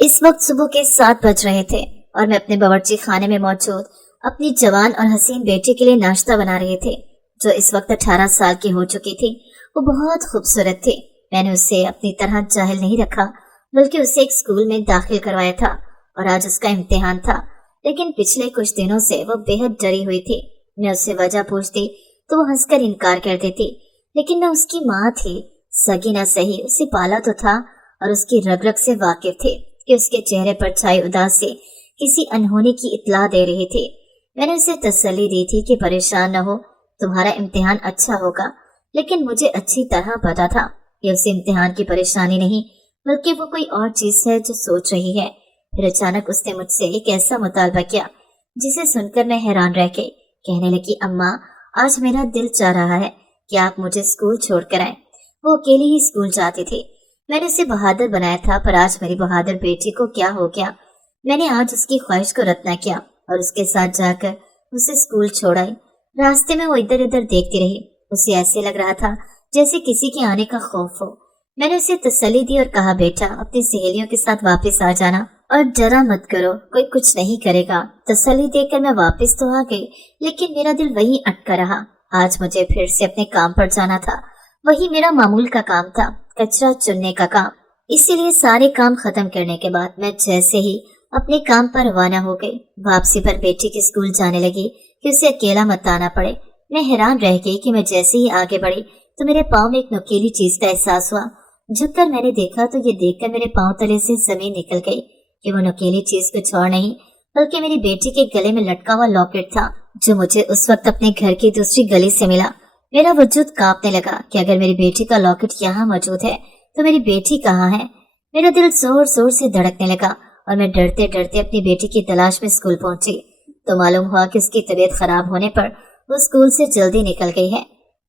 इस वक्त सुबह के 7 बज रहे थे और मैं अपने बावर्ची खाने में मौजूद अपनी जवान और हसीन बेटी के लिए नाश्ता बना रही थी, जो इस वक्त 18 साल की हो चुकी थी। वो बहुत खूबसूरत थी। मैंने उसे अपनी तरह जाहिल नहीं रखा, बल्कि उसे एक स्कूल में दाखिल करवाया था और आज उसका इम्तिहान था। लेकिन पिछले कुछ दिनों से वो बेहद डरी हुई थी। मैं उससे वजह पूछती तो वो हंसकर इनकार कर देती, लेकिन मैं उसकी माँ थी, सगी ना सही, उसे पाला तो था और उसकी रग रग से वाकिफ थी कि उसके चेहरे पर छाई उदासी किसी अनहोनी की इत्तला दे रही थी। मैंने उसे तसल्ली दी थी कि परेशान न हो, तुम्हारा इम्तिहान अच्छा होगा। लेकिन मुझे अच्छी तरह पता था कि उस इम्तिहान की परेशानी नहीं, बल्कि वो कोई और चीज है जो सोच रही है। फिर अचानक उसने मुझसे एक ऐसा मुतालबा किया जिसे सुनकर मैं हैरान रह गई। कहने लगी, अम्मा, आज मेरा दिल चाह रहा है कि आप मुझे स्कूल छोड़कर आए। वो अकेली ही स्कूल जाती थी। मैंने उसे बहादुर बनाया था, पर आज मेरी बहादुर बेटी को क्या हो गया। मैंने आज उसकी ख्वाहिश को रद्द न किया और उसके साथ जाकर उसे स्कूल छोड़ाई। रास्ते में वो इधर उधर देखती रही। उसे ऐसे लग रहा था जैसे किसी के आने का खौफ हो। मैंने उसे तसल्ली दी और कहा, बेटा, अपनी सहेलियों के साथ वापस आ जाना और डरा मत करो, कोई कुछ नहीं करेगा। तसल्ली देकर मैं वापस तो आ गई, लेकिन मेरा दिल वहीं अटका रहा। आज मुझे फिर से अपने काम पर जाना था। वही मेरा मामूल का काम था, कचरा चुनने का काम। इसीलिए सारे काम खत्म करने के बाद मैं जैसे ही अपने काम पर रवाना हो गई, वापसी पर बेटी के स्कूल जाने लगी कि उसे अकेला मत आना पड़े। मैं हैरान रह गई कि मैं जैसे ही आगे बढ़ी तो मेरे पाँव में एक नुकीली चीज का एहसास हुआ। झुककर मैंने देखा तो ये देखकर मेरे पाँव तले से जमीन निकल गई कि वो नुकीली चीज कुछ और नहीं, बल्कि मेरी बेटी के गले में लटका हुआ लॉकेट था, जो मुझे उस वक्त अपने घर की दूसरी गली से मिला। मेरा वजूद कांपने लगा कि अगर मेरी बेटी का लॉकेट यहाँ मौजूद है तो मेरी बेटी कहाँ है। मेरा दिल जोर जोर से धड़कने लगा और मैं डरते डरते अपनी बेटी की तलाश में स्कूल पहुंची तो मालूम हुआ कि उसकी तबीयत खराब होने पर वो स्कूल से जल्दी निकल गई है।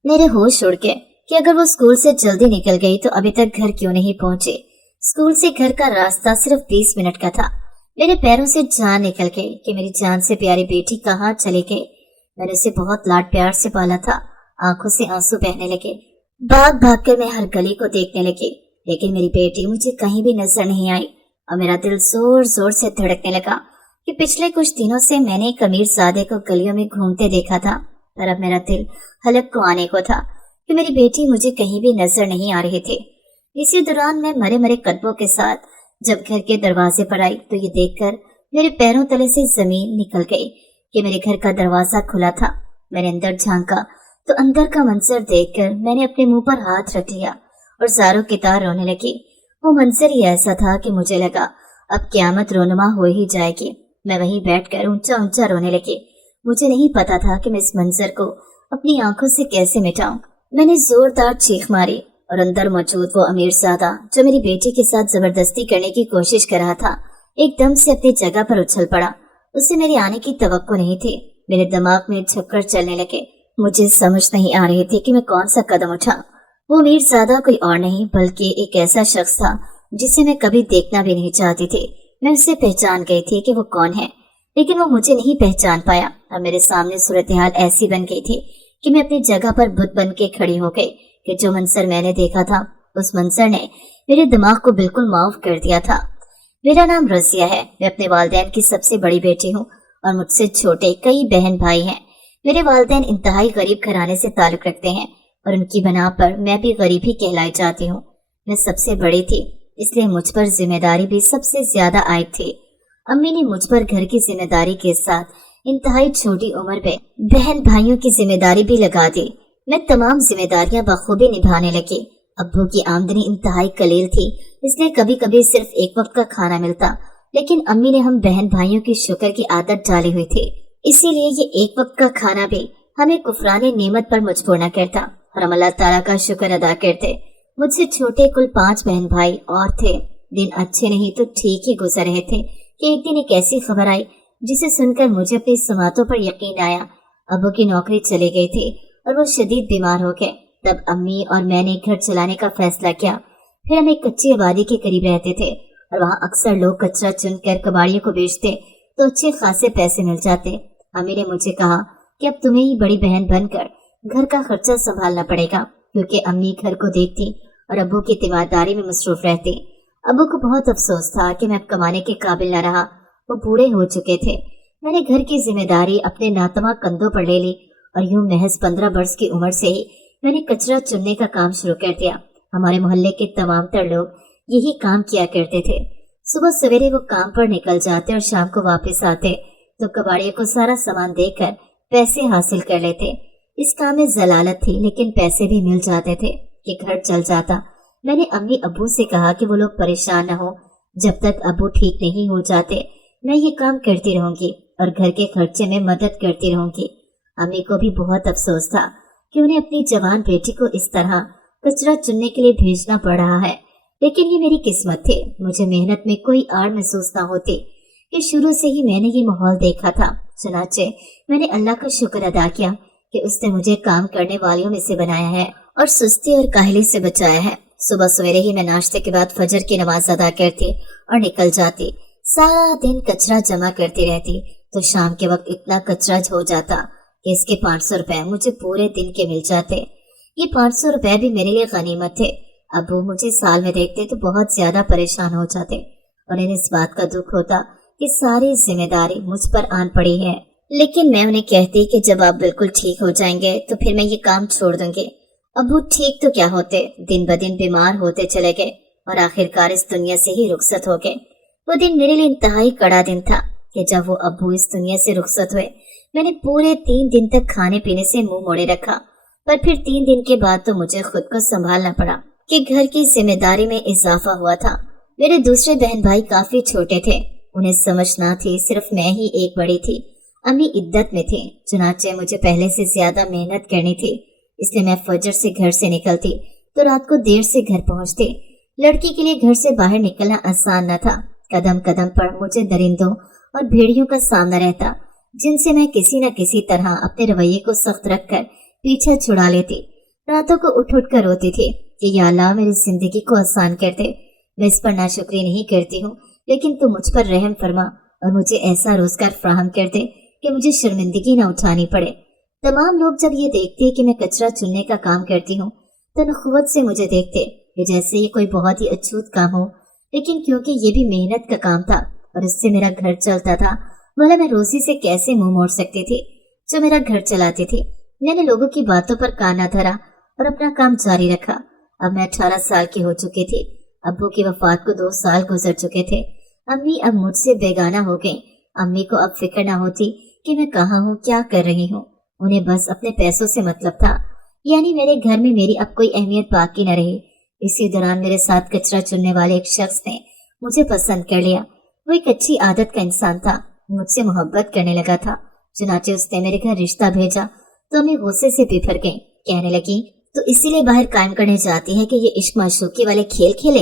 मेरे होश उड़ गए कि अगर वो स्कूल से जल्दी निकल गई तो अभी तक घर क्यों नहीं पहुंची। स्कूल से घर का रास्ता सिर्फ 20 मिनट का था। मेरे पैरों से जान निकल गई कि मेरी जान से प्यारी बेटी कहाँ चली गई। मैंने उसे बहुत लाड प्यार से पाला था। आंखों से आंसू बहने लगे। भाग भाग कर मैं हर गली को देखने लगी, लेकिन मेरी बेटी मुझे कहीं भी नजर नहीं आई और मेरा दिल जोर जोर से धड़कने लगा कि पिछले कुछ दिनों से मैंने एक अमीरजादे को गलियों में घूमते देखा था, पर अब मेरा दिल हलक को आने को था कि मेरी बेटी मुझे कहीं भी नजर नहीं आ रही थी। इसी दौरान मैं मरे मरे कदमों के साथ जब घर के दरवाजे पर आई तो ये देखकर मेरे पैरों तले से जमीन निकल गई कि मेरे घर का दरवाजा खुला था। मैंने अंदर झांका तो अंदर का मंजर देखकर मैंने अपने मुंह पर हाथ रख लिया और ज़ारों की तार रोने लगी। वो मंजर ही ऐसा था कि मुझे लगा अब क़यामत रोनुमा हो ही जाएगी। मैं वहीं बैठकर ऊंचा ऊंचा रोने लगी। मुझे नहीं पता था कि मैं इस मंजर को अपनी आंखों से कैसे मिटाऊं। मैंने जोरदार चीख मारी और अंदर मौजूद वो अमीरजादा जो मेरी बेटी के साथ जबरदस्ती करने की कोशिश कर रहा था, एकदम से अपनी जगह पर उछल पड़ा। उसे मेरे आने की तवक्को नहीं थी। मेरे दिमाग में चक्कर चलने लगे। मुझे समझ नहीं आ रही थी कि मैं कौन सा कदम उठाऊं। वो अमीरजादा कोई और नहीं बल्कि एक ऐसा शख्स था जिसे मैं कभी देखना भी नहीं चाहती थी। मैं उससे पहचान गई थी कि वो कौन है, लेकिन वो मुझे नहीं पहचान पाया और मेरे सामने सूरत हाल ऐसी बन गई थी कि मैं अपनी जगह पर बुत बन के खड़ी हो गई कि जो मंजर मैंने देखा था उस मंजर ने मेरे दिमाग को बिल्कुल माफ कर दिया था। मेरा नाम रजिया है। मैं अपने वालिदैन की सबसे बड़ी बेटी हूँ और मुझसे छोटे कई बहन भाई हैं। मेरे वालिदैन इंतहाई गरीब घराने से ताल्लुक रखते हैं और उनकी बना पर मैं भी गरीब ही कहलाई जाती हूँ। मैं सबसे बड़ी थी, इसलिए मुझ पर जिम्मेदारी भी सबसे ज्यादा आयद थी। अम्मी ने मुझ पर घर की जिम्मेदारी के साथ इंतहाई छोटी उम्र में बहन भाइयों की जिम्मेदारी भी लगा दी। मैं तमाम जिम्मेदारियां बखूबी निभाने लगी। अब्बू की आमदनी इंतहाई कलील थी, इसलिए कभी कभी सिर्फ एक वक्त का खाना मिलता, लेकिन अम्मी ने हम बहन भाइयों की शुक्र की आदत डाली हुई थी, इसीलिए ये एक वक्त का खाना भी हमें कुफराने नेमत पर मजबूर न करता और हम अल्लाह ताला का शुक्र अदा करते। मुझसे छोटे कुल 5 बहन भाई और थे। दिन अच्छे नहीं तो ठीक ही गुजर रहे थे कि एक दिन एक ऐसी खबर आई जिसे सुनकर मुझे अपनी समातों पर यकीन आया। अब्बू की नौकरी चली गई थी और वो शदीद बीमार हो गए। तब अम्मी और मैंने घर चलाने का फैसला किया। फिर हम एक कच्ची आबादी के करीब रहते थे और वहाँ अक्सर लोग कचरा चुनकर कबाड़ियों को बेचते तो अच्छे खासे पैसे मिल जाते। अम्मी ने मुझे कहा कि अब तुम्हें ही बड़ी बहन बनकर घर का खर्चा संभालना पड़ेगा, क्योंकि अम्मी घर को देखती और अब्बू की तीमारदारी में मसरूफ रहती। अब्बू को बहुत अफसोस था कि मैं अब कमाने के काबिल न रहा। वो बूढ़े हो चुके थे। मैंने घर की जिम्मेदारी अपने नातमा कंधों पर ले ली और यूं महज 15 वर्ष की उम्र से ही मैंने कचरा चुनने का काम शुरू कर दिया। हमारे मोहल्ले के तमाम तर लोग यही काम किया करते थे। सुबह सवेरे वो काम पर निकल जाते और शाम को वापस आते तो कबाड़ियों को सारा सामान देकर पैसे हासिल कर लेते। इस काम में जलालत थी, लेकिन पैसे भी मिल जाते थे कि घर चल जाता। मैंने अम्मी अब्बू से कहा कि वो लोग परेशान न हो, जब तक अब्बू ठीक नहीं हो जाते मैं ये काम करती रहूंगी और घर के खर्चे में मदद करती रहूंगी। अम्मी को भी बहुत अफसोस था कि उन्हें अपनी जवान बेटी को इस तरह कचरा चुनने के लिए भेजना पड़ रहा है, लेकिन ये मेरी किस्मत थी। मुझे मेहनत में कोई आड़ महसूस न होती कि शुरू से ही मैंने ये माहौल देखा था। चनाचे मैंने अल्लाह का शुक्र अदा किया कि उसने मुझे काम करने वालियों में से बनाया है और सुस्ती और काहली से बचाया है। सुबह सवेरे ही मैं नाश्ते के बाद फजर की नमाज अदा करती और निकल जाती। सारा दिन कचरा जमा करती रहती तो शाम के वक्त इतना कचरा हो जाता कि इसके 500 रुपए मुझे पूरे दिन के मिल जाते। ये 500 रुपए भी मेरे लिए गनीमत थे। अब्बू मुझे साल में देखते तो बहुत ज्यादा परेशान हो जाते और इन्हें इस बात का दुख होता कि सारी जिम्मेदारी मुझ पर आन पड़ी है। लेकिन मैं उन्हें कहती कि जब आप बिल्कुल ठीक हो जाएंगे तो फिर मैं ये काम छोड़ दूंगी। अब्बू ठीक तो क्या होते, दिन ब दिन बीमार होते चले गए और आखिरकार इस दुनिया से ही रुखसत हो गए। वो दिन मेरे लिए इंतहाई कड़ा दिन था कि जब वो अब्बू इस दुनिया से रुखसत हुए। मैंने पूरे 3 दिन तक खाने पीने से मुंह मोड़े रखा, पर फिर 3 दिन के बाद तो मुझे खुद को संभालना पड़ा कि घर की जिम्मेदारी में इजाफा हुआ था। मेरे दूसरे बहन भाई काफी छोटे थे, उन्हें समझ ना थी, सिर्फ मैं ही एक बड़ी थी। अम्मी इद्दत में थी, चुनाचे मुझे पहले से ज्यादा मेहनत करनी थी, इसलिए मैं फजर से घर से निकलती तो रात को देर से घर पहुंचती। लड़की के लिए घर से बाहर निकलना आसान न था। कदम कदम पर मुझे दरिंदों और भेड़ियों का सामना रहता, जिनसे मैं किसी न किसी तरह अपने रवैये को सख्त रखकर पीछा छुड़ा लेती। रातों को उठ उठ कर रोती थी कि या अल्लाह मेरी जिंदगी को आसान कर दे। मैं इस पर नाशुक्री नहीं करती हूँ, लेकिन तू मुझ पर रहम फरमा और मुझे ऐसा रोजगार फ्राहम कर दे कि मुझे शर्मिंदगी न उठानी पड़े। तमाम लोग जब ये देखते कि मैं कचरा चुनने का काम करती हूँ तो नखुवत से मुझे देखते कि जैसे ये कोई बहुत ही अछूत काम हो, लेकिन क्योंकि ये भी मेहनत का काम था और इससे मेरा घर चलता था, भला मैं रोजी से कैसे मुंह मोड़ सकती थी जो मेरा घर चलाती थी। मैंने लोगों की बातों पर कान न धरा और अपना काम जारी रखा। अब मैं 18 साल की हो चुकी थी। अब्बू की वफात को 2 साल गुजर चुके थे। अम्मी अब मुझसे बेगाना हो गई। अम्मी को अब फिक्र न होती कि मैं कहाँ हूँ, क्या कर रही हूँ। उन्हें बस अपने पैसों से मतलब था, यानी मेरे घर में मेरी अब कोई अहमियत बाकी न रही। इसी दौरान मेरे साथ कचरा चुनने वाले एक शख्स ने मुझे पसंद कर लिया। वो एक अच्छी आदत का इंसान था, मुझसे मोहब्बत करने लगा था। चुनाचे उसने मेरे घर रिश्ता भेजा तो अम्मी गुस्से से बिफर गई। कहने लगी, तो इसीलिए बाहर कायम करने जाती है कि ये इश्क माशूकी वाले खेल खेले।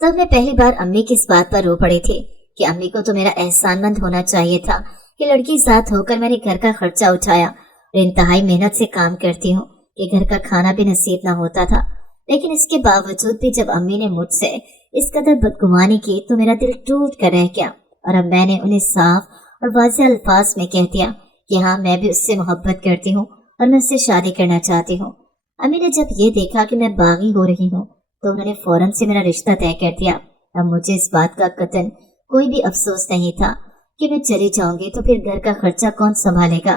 तब मैं पहली बार अम्मी की इस बात पर रो पड़ी थी कि अम्मी को तो मेरा एहसानमंद होना चाहिए था कि लड़की साथ होकर मैंने घर का खर्चा उठाया और इंतहाई मेहनत से काम करती हूँ कि घर का खाना भी नसीब न होता था। लेकिन इसके बावजूद भी जब अम्मी ने मुझसे इस कदर बदगुमानी की तो मेरा दिल टूट कर रह गया और अब मैंने उन्हें साफ और वाज़ेह अल्फाज में कह दिया कि हाँ, मैं भी उससे मोहब्बत करती हूँ और मैं उससे शादी करना चाहती हूँ। अम्मी ने जब ये देखा कि मैं बागी हो रही हूँ तो उन्होंने फौरन से मेरा रिश्ता तय कर दिया। अब मुझे इस बात का कतन कोई भी अफसोस नहीं था कि मैं चली जाऊंगी तो फिर घर का खर्चा कौन संभालेगा,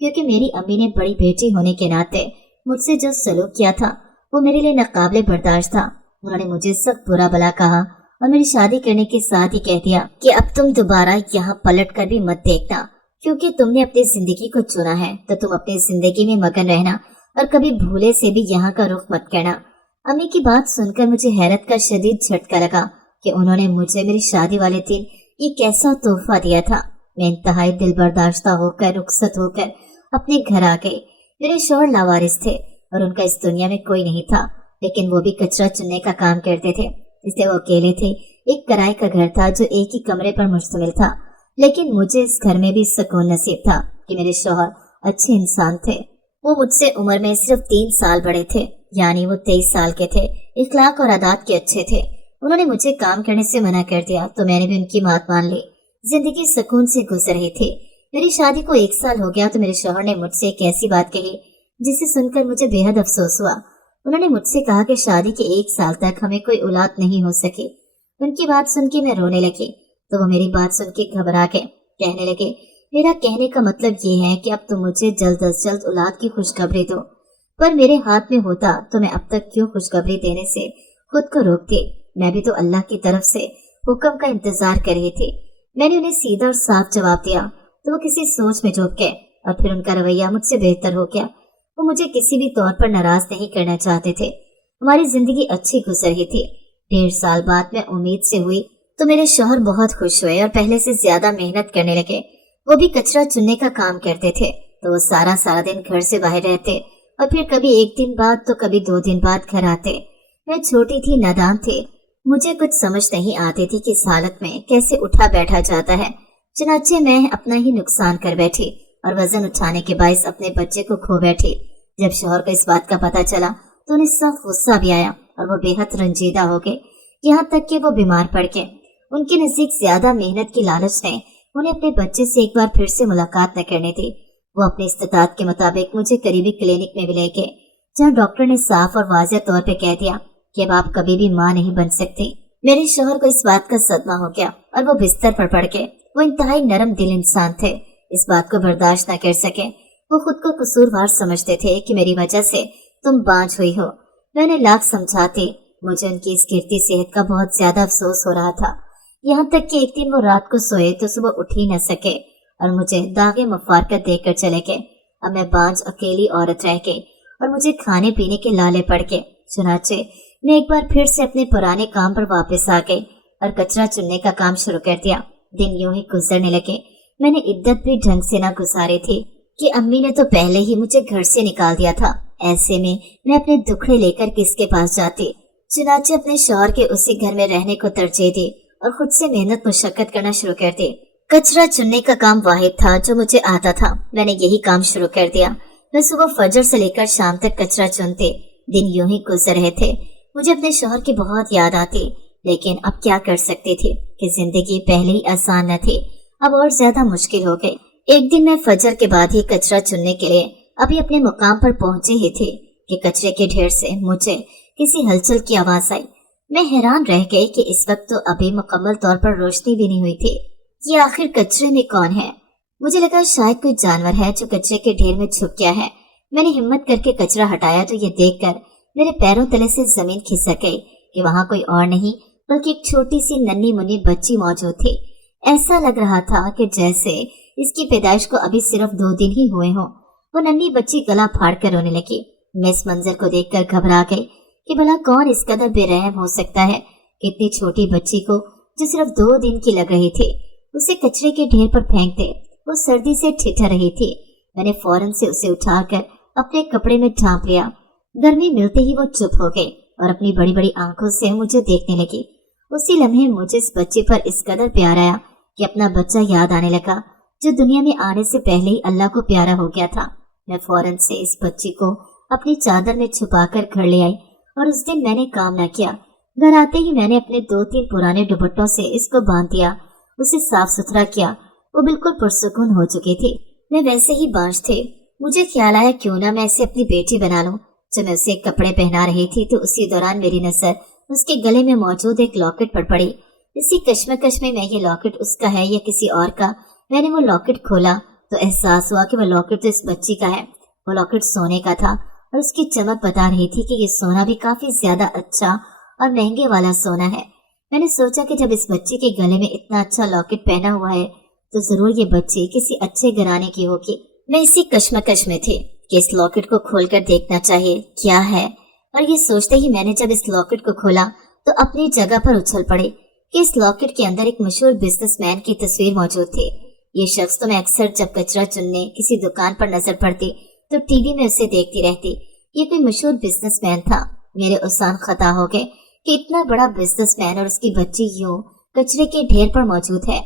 क्योंकि मेरी अम्मी ने बड़ी बेटी होने के नाते मुझसे जो सलूक किया था वो मेरे लिए नाकाबिले बर्दाश्त था। उन्होंने मुझे सख्त बुरा भला कहा और मेरी शादी करने के साथ ही कह दिया कि अब तुम दोबारा यहाँ पलट कर भी मत देखना, क्योंकि तुमने अपनी जिंदगी को चुना है तो तुम अपनी जिंदगी में मगन रहना और कभी भूले से भी यहाँ का रुख मत करना। अम्मी की बात सुनकर मुझे हैरत का शदीद झटका लगा कि उन्होंने मुझे मेरी शादी वाले दिन ये कैसा तोहफा दिया था। मैं इंतहाई दिल बर्दाश्ता होकर रुखसत होकर अपने घर आ गई। मेरे शौहर लावारिस थे और उनका इस दुनिया में कोई नहीं था, लेकिन वो भी कचरा चुनने का काम करते थे, इसलिए वो अकेले थे। एक किराए का घर था जो एक ही कमरे पर मुश्तमिल था, लेकिन मुझे इस घर में भी सुकून नसीब था कि मेरे शौहर अच्छे इंसान थे। वो मुझसे उम्र में सिर्फ 3 साल बड़े थे, यानी वो 23 साल के थे। इखलाक और आदात के अच्छे थे। उन्होंने मुझे काम करने से मना कर दिया तो मैंने भी उनकी बात मान ली। जिंदगी सुकून से गुजर रही थी। मेरी शादी को 1 साल हो गया तो मेरे शौहर ने मुझसे एक ऐसी बात कही जिसे सुनकर मुझे बेहद अफसोस हुआ। उन्होंने मुझसे कहा कि शादी के 1 साल तक हमें कोई औलाद नहीं हो सकी। उनकी बात सुन के मैं रोने लगी तो वो मेरी बात सुन के घबरा के कहने लगे, मेरा कहने का मतलब ये है कि अब तुम मुझे जल्द अज जल्द औलाद की खुशखबरी दो, पर मेरे हाथ में होता तो मैं अब तक क्यों खुशखबरी देने से खुद को रोकती। मैं भी तो अल्लाह की तरफ से हुक्म का इंतजार कर रही थी। मैंने उन्हें सीधा और साफ जवाब दिया तो वो किसी सोच में डूब गए और फिर उनका रवैया मुझसे बेहतर हो गया। वो मुझे किसी भी तौर पर नाराज नहीं करना चाहते थे। हमारी जिंदगी अच्छी गुजर रही थी। 1.5 साल बाद मैं उम्मीद से हुई तो मेरे शौहर बहुत खुश हुए और पहले से ज्यादा मेहनत करने लगे। वो भी कचरा चुनने का काम करते थे तो वो सारा दिन घर से बाहर रहते और फिर कभी 1 दिन बाद तो कभी 2 दिन बाद घर आते। मैं छोटी थी, नादान थी, मुझे कुछ समझ नहीं आती थी कि इस हालत में कैसे उठा बैठा जाता है। चुनाचे मैं अपना ही नुकसान कर बैठी और वजन उठाने के बाइस अपने बच्चे को खो बैठी। जब शौहर को इस बात का पता चला तो उन्हें सख्त गुस्सा भी आया और वो बेहद रंजीदा हो गए, यहाँ तक कि वो बीमार पड़ गए। उनके नजदीक ज्यादा मेहनत की लालच ने उन्हें अपने बच्चे से एक बार फिर से मुलाकात न करने दी। वो अपनी इस्तिताअत के मुताबिक मुझे करीबी क्लिनिक में भी ले गए, जहाँ डॉक्टर ने साफ और वाज़ेह तौर पे कह दिया कि अब आप कभी भी माँ नहीं बन सकती। मेरे शौहर को इस बात का सदमा हो गया और वो बिस्तर पर पड़ गए। वो इंतहाई नरम दिल इंसान थे, इस बात को बर्दाश्त न कर सके। वो खुद को कसूरवार समझते थे कि मेरी वजह से तुम बांझ हुई हो। मैंने लाख समझाती, मुझे उनकी इस गिरती सेहत का बहुत ज्यादा अफसोस हो रहा था। यहाँ तक कि एक दिन वो रात को सोए तो सुबह उठ ही न सके और मुझे दागे मुफारकत देकर चले गए। अब मैं बांझ अकेली औरत रह गई और मुझे खाने पीने के लाले पड़ गए। चुनाचे मैं एक बार फिर से अपने पुराने काम पर वापस आ गई और कचरा चुनने का काम शुरू कर दिया। दिन यूं ही गुजरने लगे। मैंने इद्दत भी ढंग से न गुजारी थी कि अम्मी ने तो पहले ही मुझे घर से निकाल दिया था। ऐसे में मैं अपने दुखड़े लेकर किसके पास जाती। चुनाचे अपने शौहर के उसी घर में रहने को तरजीह दी और खुद से मेहनत मुशक्कत करना शुरू कर दी। कचरा चुनने का काम वाहिद था जो मुझे आता था। मैंने यही काम शुरू कर दिया। मैं सुबह फजर से लेकर शाम तक कचरा चुनती। दिन यूं ही गुजर रहे थे। मुझे अपने शौहर की बहुत याद आती, लेकिन अब क्या कर सकती थी कि जिंदगी पहले ही आसान न थी, अब और ज्यादा मुश्किल हो गई। एक दिन मैं फजर के बाद ही कचरा चुनने के लिए अभी अपने मुकाम पर पहुंची ही थी कि कचरे के ढेर से मुझे किसी हलचल की आवाज आई। मैं हैरान रह गई कि इस वक्त तो अभी मुकम्मल तौर पर रोशनी भी नहीं हुई थी। ये आखिर कचरे में कौन है? मुझे लगा शायद कोई जानवर है जो कचरे के ढेर में छुप गया है। मैंने हिम्मत करके कचरा हटाया तो ये देखकर मेरे पैरों तले से जमीन खिसक गई कि वहाँ कोई और नहीं बल्कि एक छोटी सी नन्ही मुन्नी बच्ची मौजूद थी। ऐसा लग रहा था कि जैसे इसकी पैदाइश को अभी सिर्फ 2 दिन ही हुए हों। वो नन्ही बच्ची गला फाड़ कर रोने लगी। मैं इस मंजर को देखकर घबरा गई कि भला कौन इस कदर बेरहम हो सकता है कि इतनी छोटी बच्ची को जो सिर्फ 2 दिन की लग रही थी उसे कचरे के ढेर पर फेंक दे। वो सर्दी से ठिठुर रही थी। मैंने फौरन से उसे उठाकर अपने कपड़े में ढांप लिया। गर्मी मिलते ही वो चुप हो गई और अपनी बड़ी बड़ी आंखों से मुझे देखने लगी। उसी लम्हे मुझे इस बच्चे पर इस कदर प्यार आया कि अपना बच्चा याद आने लगा जो दुनिया में आने से पहले ही अल्लाह को प्यारा हो गया था। मैं फौरन से इस बच्ची को अपनी चादर में छुपाकर घर ले आई और उस दिन मैंने काम न किया। घर आते ही मैंने अपने 2-3 पुराने दुपट्टों से इसको बांध दिया, उसे साफ सुथरा किया। वो बिल्कुल पुरसुकून हो चुकी थी। मैं वैसे ही बांझ थी। मुझे ख्याल आया क्यों ना मैं इसे अपनी बेटी बना लूं। जब मैं उसे कपड़े पहना रही थी तो उसी दौरान मेरी नजर उसके गले में मौजूद एक लॉकेट पर पड़ी। इसी कश्मकश में मैं ये लॉकेट उसका है या किसी और का, मैंने वो लॉकेट खोला तो एहसास हुआ कि वो लॉकेट तो इस बच्ची का है। वो लॉकेट सोने का था और उसकी चमक बता रही थी कि ये सोना भी काफी ज्यादा अच्छा और महंगे वाला सोना है। मैंने सोचा कि जब इस बच्ची के गले में इतना अच्छा लॉकेट पहना हुआ है तो जरूर ये बच्ची किसी अच्छे घराने की होगी। मैं इसी कश्मकश में थी कि इस लॉकेट को खोलकर देखना चाहिए क्या है, और ये सोचते ही मैंने जब इस लॉकेट को खोला तो अपनी जगह पर उछल पड़े कि इस लॉकेट के अंदर एक मशहूर बिजनेसमैन की तस्वीर मौजूद थी। ये शख्स तो मैं अक्सर जब कचरा चुनने किसी दुकान पर नजर पड़ती तो टीवी में उसे देखती रहती। ये कोई मशहूर बिजनेसमैन था। मेरे उसान खता हो गए कि इतना बड़ा बिजनेसमैन और उसकी बच्ची यूं कचरे के ढेर पर मौजूद है।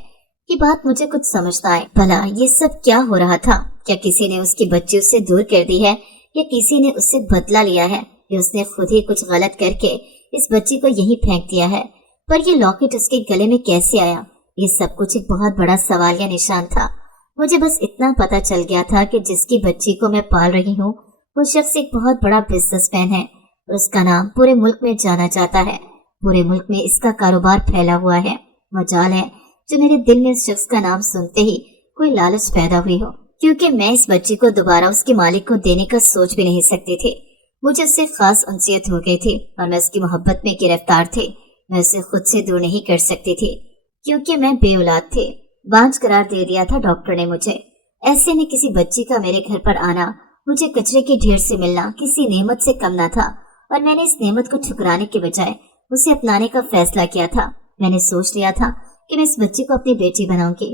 ये बात मुझे कुछ समझ न आए। भला ये सब क्या हो रहा था? क्या किसी ने उसकी बच्ची उससे दूर कर दी है या किसी ने उससे बदला लिया है या उसने खुद ही कुछ गलत करके इस बच्ची को यहीं फेंक दिया है? पर ये लॉकेट उसके गले में कैसे आया? ये सब कुछ एक बहुत बड़ा सवाल या निशान था। मुझे बस इतना पता चल गया था कि जिसकी बच्ची को मैं पाल रही हूँ वो शख्स एक बहुत बड़ा बिजनेसमैन है और उसका नाम पूरे मुल्क में जाना जाता है। पूरे मुल्क में इसका कारोबार फैला हुआ है। मजाल है जो मेरे दिल में उस शख्स का नाम सुनते ही कोई लालच पैदा हुई हो, क्योंकि मैं इस बच्ची को दोबारा उसके मालिक को देने का सोच भी नहीं सकती थी। मुझे उससे खास उनसियत हो गई थी और मैं उसकी मोहब्बत में गिरफ्तार थी। मैं उसे खुद से दूर नहीं कर सकती थी क्योंकि मैं बेऔलाद थी। बांझ करार दे दिया था डॉक्टर ने मुझे। ऐसे में किसी बच्ची का मेरे घर पर आना, मुझे कचरे के ढेर से मिलना किसी नेमत से कम न था, और मैंने इस नेमत को ठुकराने के बजाय उसे अपनाने का फैसला किया था। मैंने सोच लिया था कि मैं इस बच्ची को अपनी बेटी बनाऊंगी,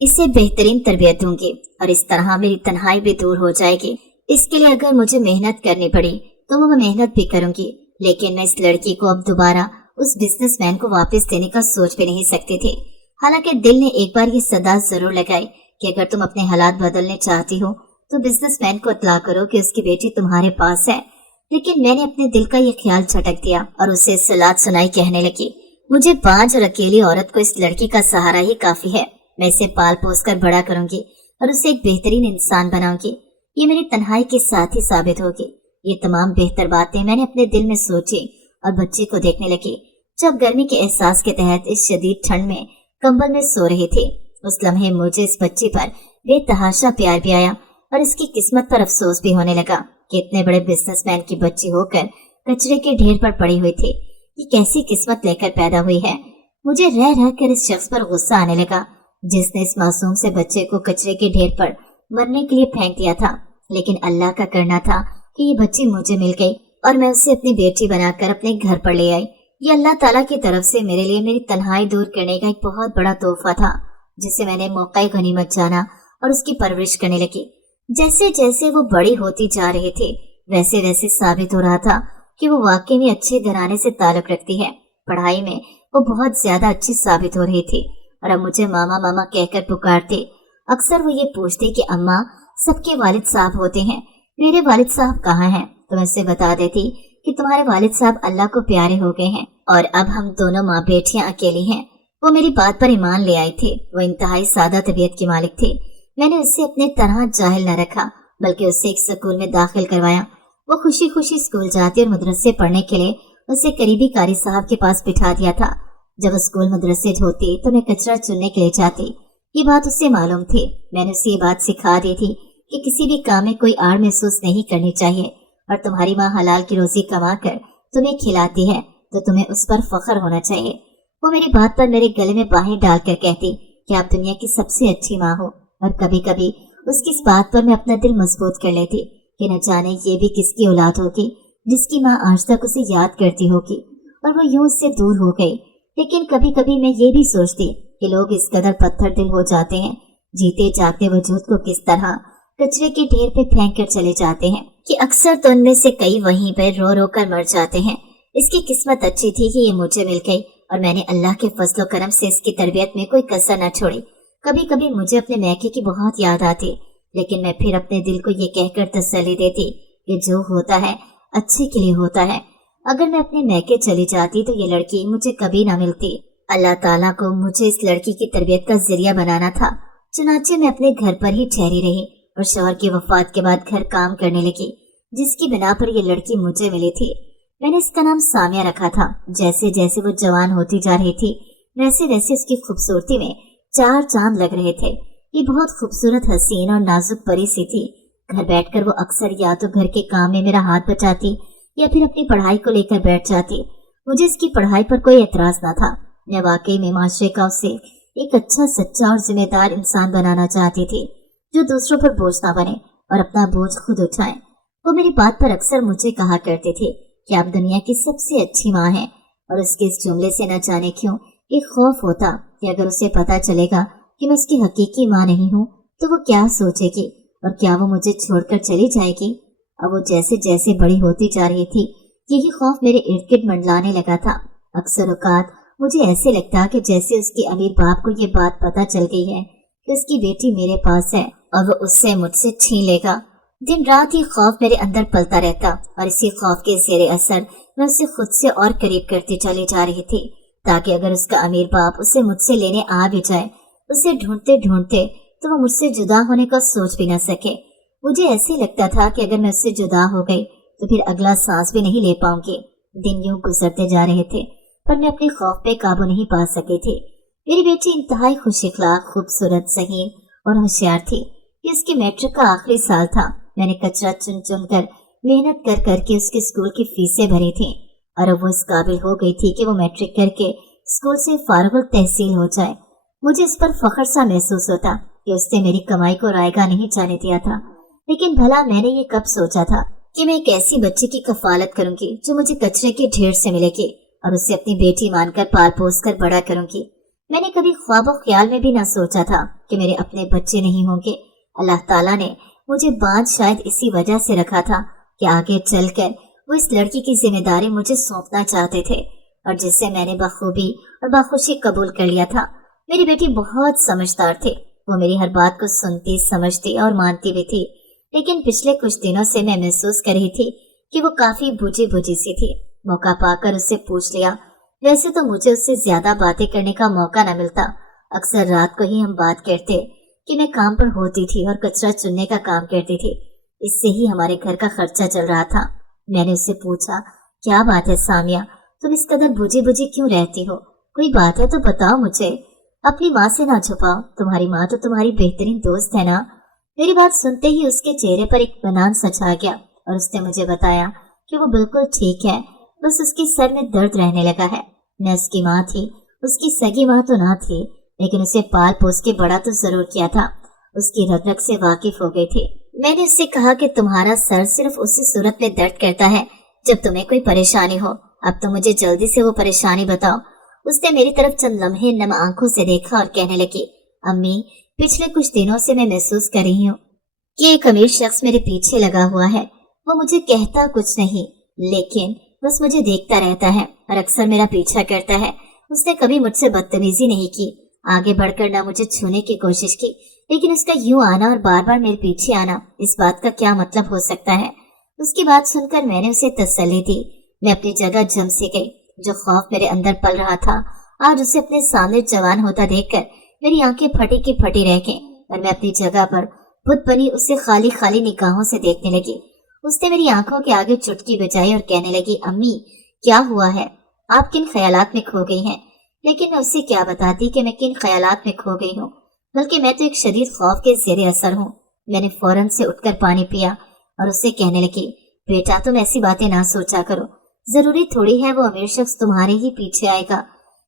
इसे बेहतरीन तरबियत दूंगी और इस तरह मेरी तन्हाई भी दूर हो जाएगी। इसके लिए अगर मुझे मेहनत करनी पड़ी तो वो मैं मेहनत भी करूंगी, लेकिन मैं इस लड़की को अब दोबारा उस बिजनेसमैन को वापस देने का सोच भी नहीं सकती थी। हालांकि दिल ने एक बार ये सदा जरूर लगाई कि अगर तुम अपने हालात बदलने चाहती हो तो बिजनेसमैन को इत्तला करो कि उसकी बेटी तुम्हारे पास है। लेकिन मैंने अपने दिल का ये ख्याल झटक दिया और उसे सलाद सुनाई कहने लगी, मुझे बांझ और अकेली औरत को इस लड़की का सहारा ही काफी है। मैं इसे पाल पोस कर बड़ा करूंगी और उसे एक बेहतरीन इंसान बनाऊंगी। ये मेरी तन्हाई के साथ ही साबित होगी। ये तमाम बेहतर बातें मैंने अपने दिल में सोची और बच्ची को देखने लगी जब गर्मी के एहसास के तहत इस शदीद ठंड में कंबल में सो रही थी। उस लम्हे मुझे इस बच्ची पर बेतहाशा प्यार भी आया और इसकी किस्मत पर अफसोस भी होने लगा कि इतने बड़े बिजनेसमैन की बच्ची होकर कचरे के ढेर पर पड़ी हुई थी। ये कैसी किस्मत लेकर पैदा हुई है। मुझे रह रह कर इस शख्स पर गुस्सा आने लगा जिसने इस मासूम से बच्चे को कचरे के ढेर पर मरने के लिए फेंक दिया था। लेकिन अल्लाह का करना था कि ये बच्ची मुझे मिल गई और मैं उसे अपनी बेटी बनाकर अपने घर पर ले आई। ये अल्लाह ताला की तरफ से मेरे लिए मेरी तन्हाई दूर करने का एक बहुत बड़ा तोहफा था, जिसे मैंने मौका गनीमत जाना और उसकी परवरिश करने लगी। जैसे जैसे वो बड़ी होती जा रही थी वैसे वैसे साबित हो रहा था कि वो वाकई में अच्छे घराने से ताल्लुक रखती है। पढ़ाई में वो बहुत ज्यादा अच्छी साबित हो रही थी और अब मुझे मामा मामा कहकर पुकारते। अक्सर वो ये पूछते कि अम्मा, सबके वालिद साहब होते हैं, मेरे वालिद साहब कहाँ हैं? तो मैं उसे बता देती कि तुम्हारे वालिद साहब अल्लाह को प्यारे हो गए हैं और अब हम दोनों माँ बेटियां अकेली हैं। वो मेरी बात पर ईमान ले आई थी। वो इंतहाई सादा तबीयत की मालिक थी। मैंने उसे अपने तरह जाहिल न रखा बल्कि उसे एक स्कूल में दाखिल करवाया। वो खुशी खुशी स्कूल जाती और मदरसे पढ़ने के लिए उसे करीबी कारी साहब के पास बिठा दिया था। जब स्कूल मदरसे होती तो मैं कचरा चुनने के लिए जाती। ये बात उसे मालूम थी। मैंने उसे ये बात सिखा दी थी कि किसी भी काम में कोई आड़ महसूस नहीं करनी चाहिए और तुम्हारी माँ हलाल की रोजी कमा कर तुम्हें खिलाती है तो तुम्हें उस पर फख्र होना चाहिए। वो मेरी बात पर मेरे गले में बाहें डालकर कहती कि आप दुनिया की सबसे अच्छी माँ हो, और कभी कभी उसकी इस बात पर मैं अपना दिल मजबूत कर लेती कि न जाने ये भी किसकी औलाद होगी जिसकी माँ आज तक उसे याद करती होगी और वो यूं उससे दूर हो गई। लेकिन कभी कभी मैं ये भी सोचती कि लोग इस कदर पत्थर दिल हो जाते हैं, जीते जागते वजूद को किस तरह कचरे के ढेर पे फेंक कर चले जाते हैं कि अक्सर तो उनमें से कई वहीं पर रो रो कर मर जाते हैं। इसकी किस्मत अच्छी थी कि ये मुझे मिल गई और मैंने अल्लाह के फजलो करम से इसकी तरबियत में कोई कसर न छोड़ी। कभी कभी मुझे अपने मैके की बहुत याद आती, लेकिन मैं फिर अपने दिल को ये कहकर तसल्ली देती कि जो होता है अच्छे के लिए होता है। अगर मैं अपने मैके चली जाती तो ये लड़की मुझे कभी ना मिलती। अल्लाह ताला को मुझे इस लड़की की तरबियत का जरिया बनाना था। चुनाचे मैं अपने घर पर ही ठहरी रही और शौहर की वफात के बाद घर काम करने लगी, जिसकी बिना पर ये लड़की मुझे मिली थी। मैंने इसका नाम सामिया रखा था। जैसे जैसे वो जवान होती जा रही थी वैसे वैसे उसकी खूबसूरती में चार चांद लग रहे थे। ये बहुत खूबसूरत, हसीन और नाजुक परी सी थी। घर बैठकर वो अक्सर या तो घर के काम में मेरा हाथ बचाती या फिर अपनी पढ़ाई को लेकर बैठ जाती। मुझे इसकी पढ़ाई पर कोई एतराज न था। मैं वाकई में माशरे का उसे एक अच्छा, सच्चा और जिम्मेदार इंसान बनाना चाहती थी जो दूसरों पर बोझ ना बने और अपना बोझ खुद उठाए। वो मेरी बात पर अक्सर मुझे कहा करते थे कि आप दुनिया की सबसे अच्छी माँ हैं, और उसके इस जुमले से न जाने क्यों एक खौफ होता कि अगर उसे पता चलेगा कि मैं उसकी हकीकी माँ नहीं हूँ तो वो क्या सोचेगी और क्या वो मुझे छोड़कर चली जाएगी। अब वो जैसे जैसे बड़ी होती जा रही थी यही खौफ मेरे इर्द गिर्द मंडलाने लगा था। अक्सर औकात मुझे ऐसे लगता कि जैसे उसके अमीर बाप को ये बात पता चल गई है कि उसकी बेटी मेरे पास है और वो उससे मुझसे छीन लेगा। दिन रात ये खौफ मेरे अंदर पलता रहता और इसी खौफ के जेरे असर मैं उसे खुद से और करीब करती चली जा रही थी, ताकि अगर उसका अमीर बाप उसे मुझसे लेने आ भी जाए, उसे ढूंढते ढूंढते तो वो मुझसे जुदा होने का सोच भी न सके। मुझे ऐसे लगता था कि अगर मैं उससे जुदा हो गई तो फिर अगला सांस भी नहीं ले पाऊंगी। दिन यूं गुजरते जा रहे थे पर मैं अपने खौफ पे काबू नहीं पा सकी थी। मेरी बेटी इंतहाई खुश इखलाक, खूबसूरत, ज़हीन और होशियार थी। ये उसके मैट्रिक का आखिरी साल था। मैंने कचरा चुन चुन कर, मेहनत कर करके उसके स्कूल की फीसें भरी थी और अब वो इस काबिल हो गई थी कि वो मैट्रिक करके स्कूल से फारुग तहसील हो जाए। मुझे इस पर फख्र सा महसूस होता कि उसने मेरी कमाई को रायगा नहीं जाने दिया था। लेकिन भला मैंने ये कब सोचा था कि मैं एक ऐसी बच्ची की कफालत करूंगी जो मुझे कचरे के ढेर से मिलेगी और उसे अपनी बेटी मानकर पाल पोस कर बड़ा करूंगी। मैंने कभी ख्वाबो ख्याल में भी ना सोचा था कि मेरे अपने बच्चे नहीं होंगे। अल्लाह ताला ने मुझे बांझ शायद इसी वजह से रखा था कि आगे चलकर वो इस लड़की की जिम्मेदारी मुझे सौंपना चाहते थे और जिसे मैंने बखूबी और बाखुशी कबूल कर लिया था। मेरी बेटी बहुत समझदार थी। वो मेरी हर बात को सुनती, समझती और मानती भी थी। लेकिन पिछले कुछ दिनों से मैं महसूस कर रही थी कि वो काफी बुझी बुझी सी थी। मौका पाकर उससे पूछ लिया। वैसे तो मुझे उससे ज्यादा बातें करने का मौका न मिलता। अक्सर रात को ही हम बात करते कि मैं काम पर होती थी और कचरा चुनने का काम करती थी। इससे ही हमारे घर का खर्चा चल रहा था। मैंने उससे पूछा, क्या बात है सामिया, तुम इस कदर बुझी बुझी क्यों रहती हो? कोई बात है तो बताओ मुझे, अपनी माँ से ना छुपाओ। तुम्हारी माँ तो तुम्हारी बेहतरीन दोस्त है ना? मेरी बात सुनते ही उसके चेहरे पर एक इत्मीनान सा छा गया और उसने मुझे बताया कि वो बिल्कुल ठीक है, बस उसके सर में दर्द रहने लगा है। मैं उसकी माँ थी, उसकी सगी माँ तो ना थी, लेकिन उसे पाल पोस के बड़ा तो जरूर किया था। उसकी रग रग से वाकिफ हो गई थी। मैंने उससे कहा कि तुम्हारा सर सिर्फ उसी सूरत में दर्द करता है जब तुम्हें कोई परेशानी हो। अब तो मुझे जल्दी से वो परेशानी बताओ। उसने मेरी तरफ चंद लम्हे नम आंखों से देखा और कहने लगी, अम्मी, पिछले कुछ दिनों से मैं महसूस कर रही हूँ कि एक अमीर शख्स मेरे पीछे लगा हुआ है। वो मुझे कहता कुछ नहीं, लेकिन बस मुझे देखता रहता है और अक्सर मेरा पीछा करता है। उसने कभी मुझसे बदतमीजी नहीं की, आगे बढ़कर न मुझे छूने की कोशिश की, लेकिन उसका यूं आना और बार बार मेरे पीछे आना, इस बात का क्या मतलब हो सकता है? उसकी बात सुनकर मैंने उसे तसल्ली दी। मैं अपनी जगह जम सी गई। जो खौफ मेरे अंदर पल रहा था, आज उसे अपने सामने जवान होता देखकर मेरी आंखें फटी की फटी रह गईं और मैं अपनी जगह पर बुत बनी उसे खाली खाली निगाहों से देखने लगी। उसने मेरी आंखों के आगे चुटकी बजाई और कहने लगी, अम्मी, क्या हुआ है? आप किन ख्यालात में खो गई हैं? लेकिन मैं उससे क्या बताती कि मैं किन ख्यालात में खो गई हूँ, बल्कि मैं तो एक शदीद खौफ के ज़ेरे असर हूँ। मैंने फौरन से उठकर पानी पिया और उससे कहने लगी, बेटा, तुम ऐसी बातें ना सोचा करो। जरूरी थोड़ी है वो अमीर शख्स तुम्हारे ही पीछे आएगा।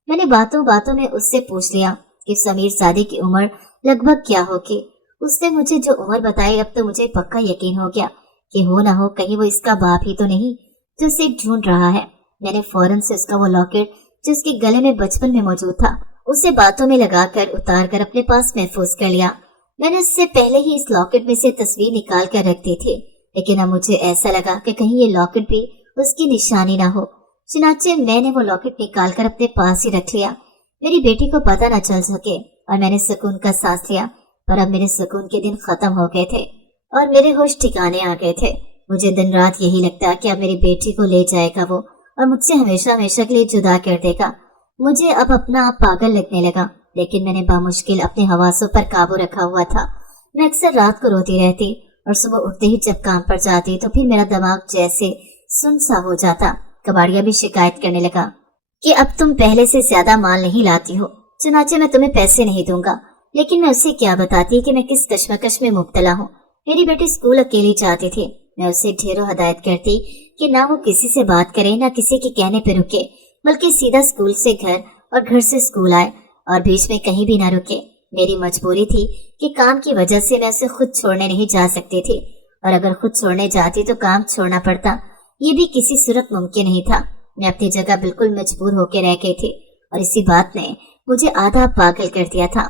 मैंने बातों बातों में उससे पूछ लिया कि समीर सादी की उम्र लगभग क्या होगी। उसने मुझे जो उम्र बताई, अब तो मुझे पक्का यकीन हो गया कि हो ना हो कहीं वो इसका बाप ही तो नहीं जो उसे ढूंढ रहा है। मैंने फौरन से उसका वो लॉकेट जो उसके गले में बचपन में मौजूद था, उसे बातों में लगाकर उतार कर अपने पास महफूज कर लिया। मैंने उससे पहले ही इस लॉकेट में से तस्वीर निकाल कर रख दी थी, लेकिन अब मुझे ऐसा लगा कि कहीं ये लॉकेट भी उसकी निशानी ना हो। चुनाचे मैंने वो लॉकेट निकाल कर अपने पास ही रख लिया। मेरी बेटी को पता न चल सके और मैंने सुकून का सांस लिया। पर अब मेरे सुकून के दिन खत्म हो गए थे और मेरे होश ठिकाने आ गए थे। मुझे दिन रात यही लगता कि अब मेरी बेटी को ले जाएगा वो और मुझसे हमेशा हमेशा के लिए जुदा कर देगा। मुझे अब अपना आप पागल लगने लगा, लेकिन मैंने बामुश्किल अपने हवासों पर काबू रखा हुआ था। मैं अक्सर रात को रोती रहती और सुबह उठते ही जब काम पर जाती तो फिर मेरा दिमाग जैसे सुन सा हो जाता। कबाड़िया भी शिकायत करने लगा कि अब तुम पहले से ज्यादा माल नहीं लाती हो, चुनाचे मैं तुम्हें पैसे नहीं दूंगा। लेकिन मैं उसे क्या बताती कि मैं किस कश्मकश में मुब्तला हूँ। मेरी बेटी स्कूल अकेली जाती थी। मैं उसे ढेरों हदायत करती कि ना वो किसी से बात करे, ना किसी के कहने पे रुके, बल्कि सीधा स्कूल से घर और घर से स्कूल आए और बीच में कहीं भी ना रुके। मेरी मजबूरी थी कि काम की वजह से मैं उसे खुद छोड़ने नहीं जा सकती थी, और अगर खुद छोड़ने जाती तो काम छोड़ना पड़ता। ये भी किसी सूरत मुमकिन नहीं था। मैं अपनी जगह बिल्कुल मजबूर होकर रह गई थी और इसी बात ने मुझे आधा पागल कर दिया था।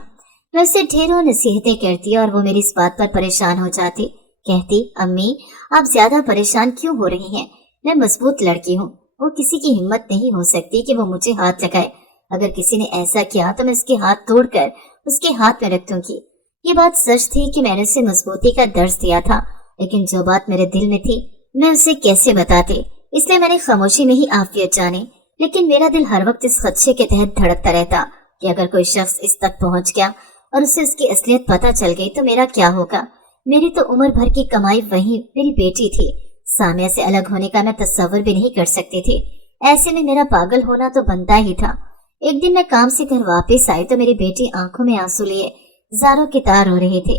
मैं उससे ढेरों नसीहतें करती और वो मेरी इस बात पर परेशान हो जाती। कहती, अम्मी, आप ज्यादा परेशान क्यों हो रही हैं? मैं मजबूत लड़की हूँ, वो किसी की हिम्मत नहीं हो सकती कि वो मुझे हाथ लगाए। अगर किसी ने ऐसा किया तो मैं उसके हाथ तोड़कर उसके हाथ में रख दूंगी। ये बात सच थी कि मैंने उसे मजबूती का दर्ज दिया था, लेकिन जो बात मेरे दिल में थी मैं उसे कैसे बताती, इसलिए मैंने खामोशी में ही आफियत जानी। लेकिन मेरा दिल हर वक्त इस खदशे के तहत धड़कता रहता कि अगर कोई शख्स इस तक पहुंच गया और उसे उसकी असलियत पता चल गई तो मेरा क्या होगा। मेरी तो उम्र भर की कमाई वही मेरी बेटी थी। सामिया से अलग होने का मैं तस्वर भी नहीं कर सकती थी। ऐसे में मेरा पागल होना तो बनता ही था। एक दिन मैं काम से घर वापस आई तो मेरी बेटी आंखों में आंसू लिए जारों की तार रो रहे थे।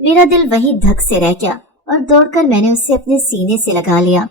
मेरा दिल वहीं धक से रह गया और दौड़कर मैंने उसे अपने सीने से लगा लिया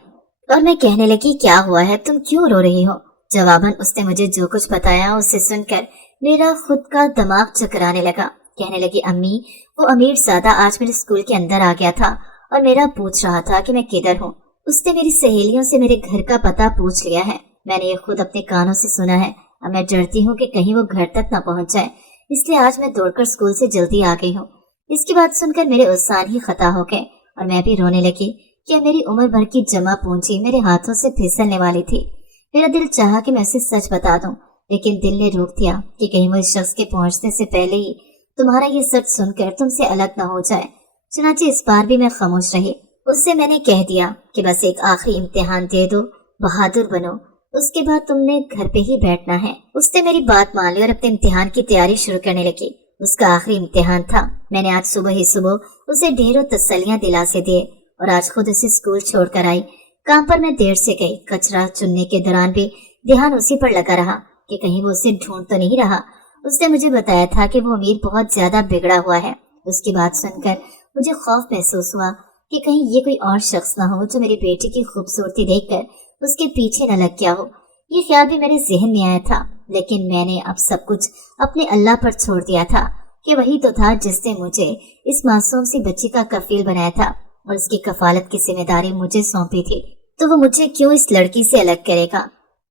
और मैं कहने लगी, क्या हुआ है, तुम क्यों रो रही हो? जवाबन उसने मुझे जो कुछ बताया उसे सुनकर मेरा खुद का दिमाग चकराने लगा। कहने लगी, अम्मी, वो अमीर ज़ादा आज मेरे स्कूल के अंदर आ गया था और मेरा पूछ रहा था कि मैं किधर हूँ। उसने मेरी सहेलियों से मेरे घर का पता पूछ लिया है। मैंने ये खुद अपने कानों से सुना है। अब मैं डरती हूँ कि कहीं वो घर तक न पहुँच जाए, इसलिए आज मैं दौड़कर स्कूल से जल्दी आ गई हूँ। इसकी बात सुनकर मेरे उत्साह ही खता हो गए और मैं भी रोने लगी। क्या मेरी उम्र भर की जमा पूंजी मेरे हाथों से फिसलने वाली थी। मेरा दिल चाहा कि मैं उसे सच बता दूं, लेकिन दिल ने रोक दिया कि कहीं वो इस शख्स के पहुंचने से पहले ही तुम्हारा ये सच सुनकर तुमसे अलग न हो जाए। चुनांचे इस बार भी मैं खामोश रही। उससे मैंने कह दिया कि बस एक आखिरी इम्तिहान दे दो, बहादुर बनो, उसके बाद तुमने घर पे ही बैठना है। उसने मेरी बात मान ली और अपने इम्तिहान की तैयारी शुरू करने लगी। उसका आखिरी इम्तिहान था। मैंने आज सुबह ही सुबह उसे ढेरों तसल्लियां दिलासे दिए और आज खुद उसे स्कूल छोड़कर आई। काम पर मैं देर से गई। कचरा चुनने के दौरान भी ध्यान उसी पर लगा रहा कि कहीं वो उसे ढूंढ तो नहीं रहा। उसने मुझे बताया था कि वो अमीर बहुत ज्यादा बिगड़ा हुआ है। उसकी बात सुनकर मुझे खौफ महसूस हुआ कि कहीं ये कोई और शख्स ना हो जो मेरी बेटी की खूबसूरती देखकर उसके पीछे न लग गया हो। ये ख्याल भी मेरे जहन में आया था, लेकिन मैंने अब सब कुछ अपने अल्लाह पर छोड़ दिया था कि वही तो था जिसने मुझे इस मासूम सी बच्ची का कफील बनाया था और उसकी कफालत की जिम्मेदारी मुझे सौंपी थी। तो वो मुझे क्यों इस लड़की से अलग करेगा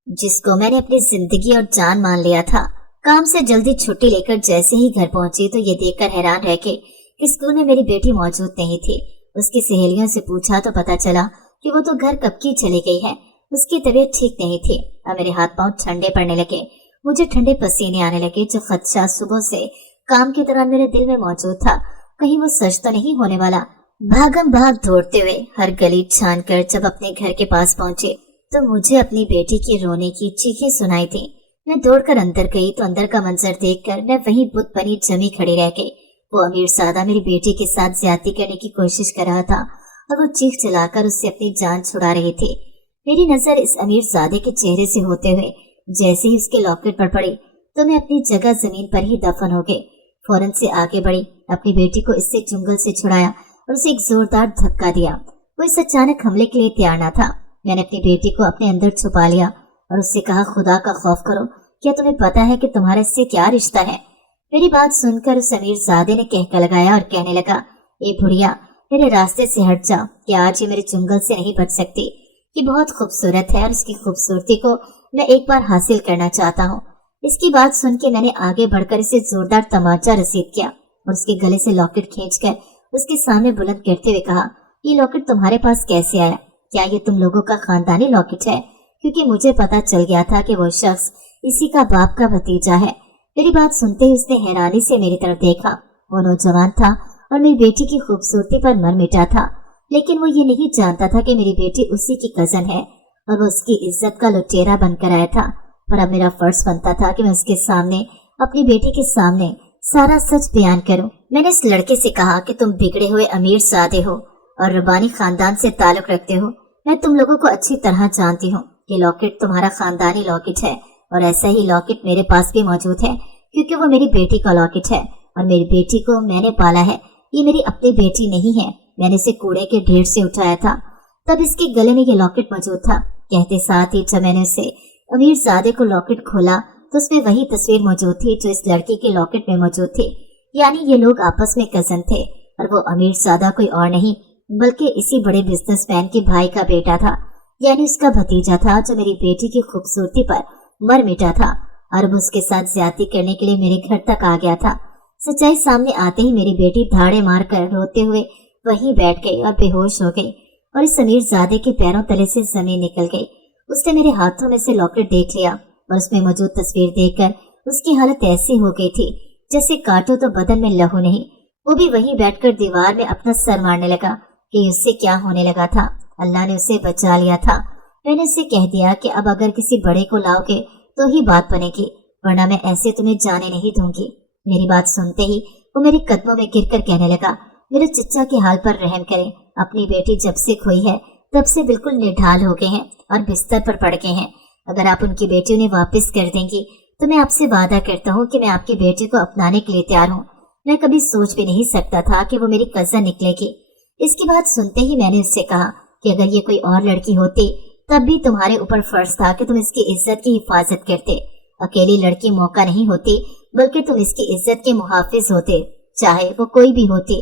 जिसको मैंने अपनी जिंदगी और जान मान लिया था। काम से जल्दी छुट्टी लेकर जैसे ही घर पहुंची तो ये देखकर हैरान रह गई कि स्कूल में मेरी बेटी मौजूद नहीं थी। उसकी सहेलियों से पूछा तो पता चला कि वो तो घर कब की चली गई है। उसकी तबीयत ठीक नहीं थी और मेरे हाथ पांव ठंडे पड़ने लगे। मुझे ठंडे पसीने आने लगे। जो खदशा सुबह से काम के दौरान मेरे दिल में मौजूद था, कहीं वो सच तो नहीं होने वाला। भागम भाग दौड़ते हुए हर गली छान कर जब अपने घर के पास पहुंचे तो मुझे अपनी बेटी की रोने की चीखें सुनाई थी। मैं दौड़कर अंदर गई तो अंदर का मंजर देखकर मैं वहीं बुत बनी जमी खड़ी रह गई। वो अमीर ज़ादा मेरी बेटी के साथ ज्यादती करने की कोशिश कर रहा था और वो चीख चलाकर उससे अपनी जान छुड़ा रही थी। मेरी नजर इस अमीर ज़ादे के चेहरे से होते हुए जैसे ही उसके लॉकेट पर पड़ी तो मैं अपनी जगह जमीन पर ही दफन हो गई। फौरन से आगे बढ़ी, अपनी बेटी को इससे चुंगल से छुड़ाया और उसे एक जोरदार धक्का दिया। वो इस अचानक हमले के लिए तैयार न था। मैंने अपनी बेटी को अपने अंदर छुपा लिया और उससे कहा, खुदा का खौफ करो, क्या तुम्हें पता है कि तुम्हारा इससे क्या रिश्ता है? मेरी बात सुनकर उस अमीर ज़ादे ने कहका लगाया और कहने लगा, ए बुढ़िया, मेरे रास्ते से हट जा, क्या आज ये मेरे चुंगल से नहीं बच सकती? ये बहुत खूबसूरत है और इसकी खूबसूरती को मैं एक बार हासिल करना चाहता हूँ। इसकी बात सुन के मैंने आगे बढ़कर इसे जोरदार तमाचा रसीद किया और उसके गले से लॉकेट खींचकर उसके सामने बुलंद करते हुए कहा, ये लॉकेट तुम्हारे पास कैसे आया? क्या ये तुम लोगों का खानदानी लॉकेट है? क्योंकि मुझे पता चल गया था कि वो शख्स इसी का बाप का भतीजा है। मेरी बात सुनते ही उसने हैरानी से मेरी तरफ देखा। वो नौजवान था और मेरी बेटी की खूबसूरती पर मर मिटा था, लेकिन वो ये नहीं जानता था कि मेरी बेटी उसी की कजन है और वो उसकी इज्जत का लुटेरा बनकर आया था। पर अब मेरा फर्ज बनता था कि मैं उसके सामने, अपनी बेटी के सामने सारा सच बयान करूं। मैंने इस लड़के से कहा कि तुम बिगड़े हुए अमीर ज़ादे हो और रबानी खानदान से ताल्लुक रखते हो। मैं तुम लोगों को अच्छी तरह जानती हूँ। ये लॉकेट तुम्हारा खानदानी लॉकेट है और ऐसा ही लॉकेट मेरे पास भी मौजूद है, क्योंकि वो मेरी बेटी का लॉकेट है और मेरी बेटी को मैंने पाला है। ये मेरी अपनी बेटी नहीं है, मैंने इसे कूड़े के ढेर से उठाया था, तब इसके गले में ये लॉकेट मौजूद था। कहते साथ ही जब मैंने उसे अमीर ज़ादे को लॉकेट खोला तो उसमें वही तस्वीर मौजूद थी जो इस लड़की के लॉकेट में मौजूद थी। यानी ये लोग आपस में कजन थे और वो अमीर ज़ादा कोई और नहीं बल्कि इसी बड़े बिजनेसमैन के भाई का बेटा था, यानी उसका भतीजा था जो मेरी बेटी की खूबसूरती पर मर मिटा था और अब उसके साथ ज्यादती करने के लिए मेरे घर तक आ गया था। सच्चाई सामने आते ही मेरी बेटी धाड़े मारकर रोते हुए वहीं बैठ गई और बेहोश हो गई और इस अमीर ज़ादे के पैरों तले से जमीन निकल गई। उसने मेरे हाथों में से लॉकेट देख लिया और उसमें मौजूद तस्वीर देखकर उसकी हालत ऐसी हो गई थी जैसे काटो तो बदन में लहू नहीं। वो भी वहीं बैठकर दीवार में अपना सर मारने लगा कि उससे क्या होने लगा था। अल्लाह ने उसे बचा लिया था। मैंने उससे कह दिया कि अब अगर किसी बड़े को लाओगे तो ही बात बनेगी, वरना मैं ऐसे तुम्हें जाने नहीं दूंगी। मेरी बात सुनते ही वो मेरे कदमों में गिरकर कहने लगा, मेरे चच्चा के हाल पर रहम करें। अपनी बेटी जब से खोई है तब से बिल्कुल निढाल हो गए हैं और बिस्तर पर पड़ गए हैं। अगर आप उनकी बेटी उन्हें वापस कर देंगी तो मैं आपसे वादा करता हूँ कि मैं आपकी बेटी को अपनाने के लिए तैयार हूँ। मैं कभी सोच भी नहीं सकता था कि वो मेरी कजन निकलेगी। इसकी बात सुनते ही मैंने उससे कहा कि अगर ये कोई और लड़की होती तब भी तुम्हारे ऊपर फर्ज था कि तुम इसकी इज्जत की हिफाजत करते। अकेली लड़की मौका नहीं होती, बल्कि तुम इसकी इज्जत के मुहाफिज होते, चाहे वो कोई भी होती।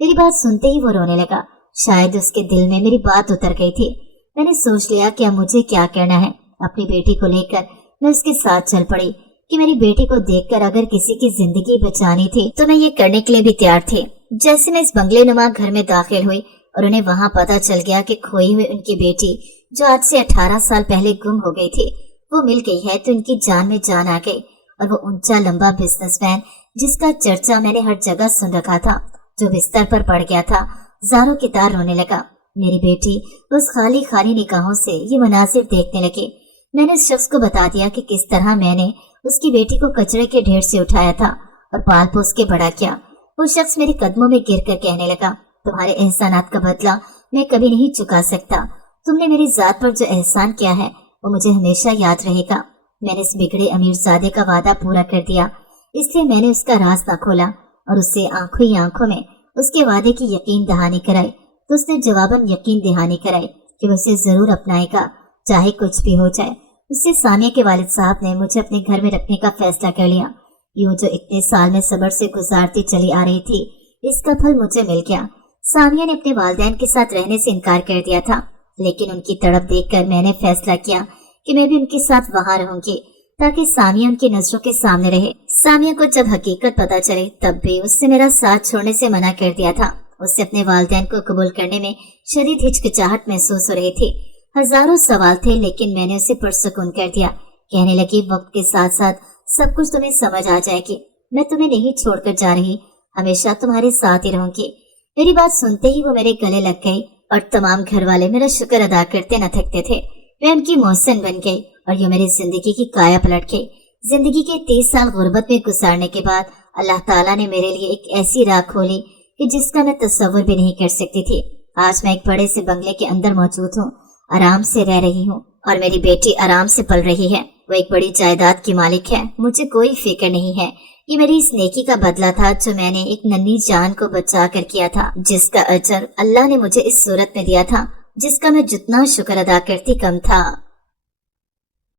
मेरी बात सुनते ही वो रोने लगा। शायद उसके दिल में मेरी बात उतर गई थी। मैंने सोच लिया कि अब मुझे क्या करना है। अपनी बेटी को लेकर मैं उसके साथ चल पड़ी कि मेरी बेटी को देखकर अगर किसी की जिंदगी बचानी थी तो मैं ये करने के लिए भी तैयार थी। जैसे मैं इस बंगले नुमा घर में दाखिल हुई और उन्हें वहाँ पता चल गया कि खोई हुई उनकी बेटी, जो आज से 18 साल पहले गुम हो गई थी, वो मिल गई है, तो उनकी जान में जान आ गई। और वो ऊंचा लंबा बिजनेसमैन जिसका चर्चा मैंने हर जगह सुन रखा था, जो बिस्तर पर पड़ गया था, ज़ारों की तार रोने लगा। मेरी बेटी उस खाली खाली निगाहों से ये मनासिर देखने लगी। मैंने उस शख्स को बता दिया कि किस तरह मैंने उसकी बेटी को कचरे के ढेर से उठाया था और पाल पोस के बड़ा किया। वो शख्स मेरे कदमों में गिरकर कहने लगा, तुम्हारे एहसानात का बदला मैं कभी नहीं चुका सकता। तुमने मेरी जात पर जो एहसान किया है वो मुझे हमेशा याद रहेगा। मैंने इस बिगड़े अमीरजादे का वादा पूरा कर दिया, इसलिए मैंने उसका राज न खोला और उससे आंखों ही आंखों में उसके वादे की यकीन दहानी कराई। तो उसने जवाबन यकीन दहानी कराई कि वो उसे जरूर अपनाएगा, चाहे कुछ भी हो जाए। उससे सानिया के वालिद साहब ने मुझे अपने घर में रखने का फैसला कर लिया। यूं जो इतने साल में सब्र से गुजारती चली आ रही थी, इसका फल मुझे मिल गया। सानिया ने अपने वालिदैन के साथ रहने से इनकार कर दिया था, लेकिन उनकी तड़प देखकर मैंने फैसला किया कि मैं भी उनके साथ वहां रहूंगी, ताकि सानिया उनकी नजरों के सामने रहे। सानिया को जब हकीकत पता चली तब भी उससे मेरा साथ छोड़ने से मना कर दिया था। उससे अपने वालिदैन को कबूल करने में शदीद हिचकिचाहट महसूस हो रही थी। हजारों सवाल थे, लेकिन मैंने उसे पुरसुकून कर दिया। कहने लगी, वक्त के साथ साथ सब कुछ तुम्हें समझ आ जाएगी। मैं तुम्हें नहीं छोड़कर जा रही, हमेशा तुम्हारे साथ ही रहूंगी। मेरी बात सुनते ही वो मेरे गले लग गई और तमाम घर वाले मेरा शुक्र अदा करते न थकते थे। मैं उनकी मोहसिन बन गई और ये मेरी जिंदगी की काया पलट गई। जिंदगी के 30 साल गुर्बत में गुजारने के बाद अल्लाह ताला ने मेरे लिए एक ऐसी राह खोली कि जिसका मैं तस्वुर भी नहीं कर सकती थी। आज मैं एक बड़े से बंगले के अंदर मौजूद हूँ, आराम से रह रही हूँ और मेरी बेटी आराम से पल रही है। वो एक बड़ी जायदाद की मालिक है, मुझे कोई फिक्र नहीं है। ये मेरी इस नेकी का बदला था जो मैंने एक नन्ही जान को बचा कर किया था, जिसका अजर अल्लाह ने मुझे इस सूरत में दिया था, जिसका मैं जितना शुक्र अदा करती कम था।